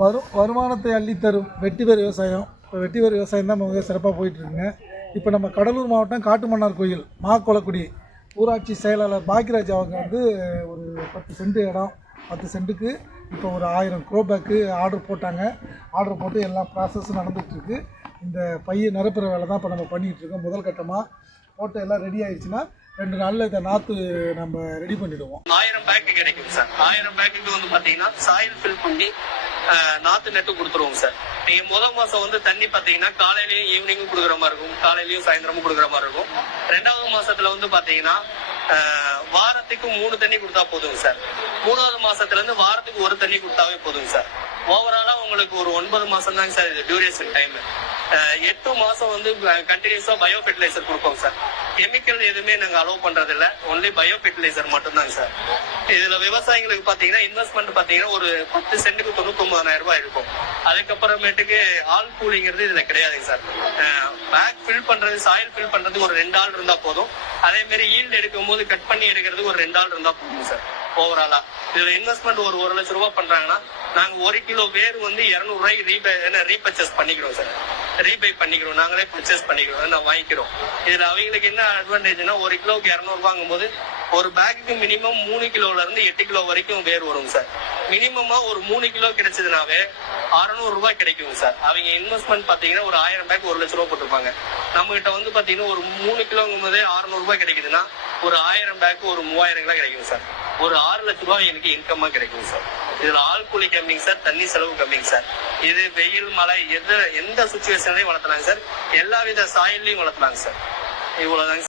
வரும் வருமானத்தை அள்ளித்தரும் வெட்டிவேர் விவசாயம். இப்போ வெட்டிவேர் விவசாயம் தான் மிக சிறப்பாக போயிட்டுருக்குங்க. இப்போ நம்ம கடலூர் மாவட்டம் காட்டுமன்னார் கோயில் மாக்கொளக்குடி ஊராட்சி செயலாளர் பாக்கியராஜ் அவங்க வந்து ஒரு பத்து சென்ட் இடம் பத்து சென்ட்டுக்கு இப்போ ஒரு ஆயிரம் க்ரோபேக்கு ஆர்டர் போட்டாங்க. ஆர்டர் போட்டு எல்லா ப்ராசஸும் நடந்துகிட்ருக்கு. இந்த பைய நிரப்புற வேலை தான் இப்போ நம்ம பண்ணிகிட்ருக்கோம் முதல் கட்டமாக போட்டு எல்லாம் ரெடி ஆயிடுச்சுன்னா ரெண்டு நாளில் இந்த நாற்று நம்ம ரெடி பண்ணிவிடுவோம் ஆயிரம் பேக்கு கிடைக்கும் சார். ஆயிரம் பேக்குக்கு வந்து பாத்தீங்கன்னா சாயில் ஃபில் பண்ணி நாற்று நாத்து நட்டு கொடுத்துருவோம் சார். நீங்க முதல் மாசம் வந்து தண்ணி பாத்தீங்கன்னா காலையிலயும் ஈவினிங்கும் கொடுக்குற மாதிரி இருக்கும். காலையிலயும் சாயந்தரமும் கொடுக்குற மாதிரி இருக்கும். ரெண்டாவது மாசத்துல வந்து பாத்தீங்கன்னா வாரத்துக்கு மூணு தண்ணி கொடுத்தா போதுங்க சார். மூணாவது மாசத்துல இருந்து வாரத்துக்கு ஒரு தண்ணி கொடுத்தாவே போதுங்க சார். ஓவராலா உங்களுக்கு ஒரு ஒன்பது மாசம் தாங்க சார் இது டியூரேஷன் டைம் எட்டு மாசம் வந்து கண்டினியூஸா பயோ ஃபெர்டிலைசர் கொடுப்போம் சார். கெமிக்கல் எதுவுமே நாங்க அலோவ் பண்றது இல்ல ஒன்லி பயோ ஃபெர்டிலைசர் மட்டும்தாங்க சார். இதுல விவசாயிகளுக்கு பாத்தீங்கன்னா இன்வெஸ்ட்மெண்ட் பாத்தீங்கன்னா ஒரு பத்து சென்ட்டுக்கு தொண்ணூத்தி ரூபாய் இருக்கும். அதுக்கப்புறமேட்டுக்கு ஆள் கூலிங்கிறது இதுல கிடையாதுங்க சார். பேக் ஃபில் பண்றது சாயில் ஃபில் பண்றது ஒரு ரெண்டு ஆள் இருந்தா போதும். அதே மாதிரி ஈல்டு எடுக்கும் போது கட் பண்ணி எடுக்கிறது ஒரு ரெண்டு ஆள் இருந்தா போதும் சார் ஓவராலா இதுல இன்வெஸ்ட்மெண்ட் ஒரு ஒரு லட்சம் ரூபாய் பண்றாங்கன்னா நாங்க ஒரு கிலோ வேர் வந்து இருநூறு ரூபாய் ரீபே ரீபர்ச்சேஸ் பண்ணிக்கிறோம் சார் ரீபே பண்ணிக்கிறோம். நாங்களே பர்ச்சேஸ் பண்ணிக்கிறோம். நான் வாங்கிக்கிறோம். இதுல அவங்களுக்கு என்ன அட்வான்டேஜ்னா ஒரு கிலோவுக்கு இரநூறு வாங்கும் போது ஒரு பேக்குக்கு மினிமம் மூணு கிலோல இருந்து எட்டு கிலோ வரைக்கும் வேர் வரும் சார் மினிமமா ஒரு மூணு கிலோ கிடைச்சதுனாவே அறுநூறு ரூபாய் கிடைக்கும் சார் அவங்க இன்வெஸ்ட்மெண்ட் பாத்தீங்கன்னா ஒரு ஆயிரம் பேக் ஒரு லட்ச ரூபாய் போட்டிருப்பாங்க. நம்ம கிட்ட வந்து பாத்தீங்கன்னா ஒரு மூணு கிலோங்கும் போதே அறுநூறு ரூபாய் கிடைக்குதுன்னா ஒரு ஆயிரம் பேக் ஒரு மூவாயிரம் கிலோ கிடைக்கும் சார் ஒரு ஆறு லட்ச ரூபாய் எனக்கு இன்கமா கிடைக்கும் சார் இதுல ஆள் கூலி சார் தண்ணி செலவு கம்மிங் சார் இது வெயில் மழை எந்த எந்த சுச்சுவேஷன்லயும் வளர்த்தலாங்க சார் எல்லா வித சாயல்லையும் வளர்த்தலாங்க சார் இவ்வளவுதாங்க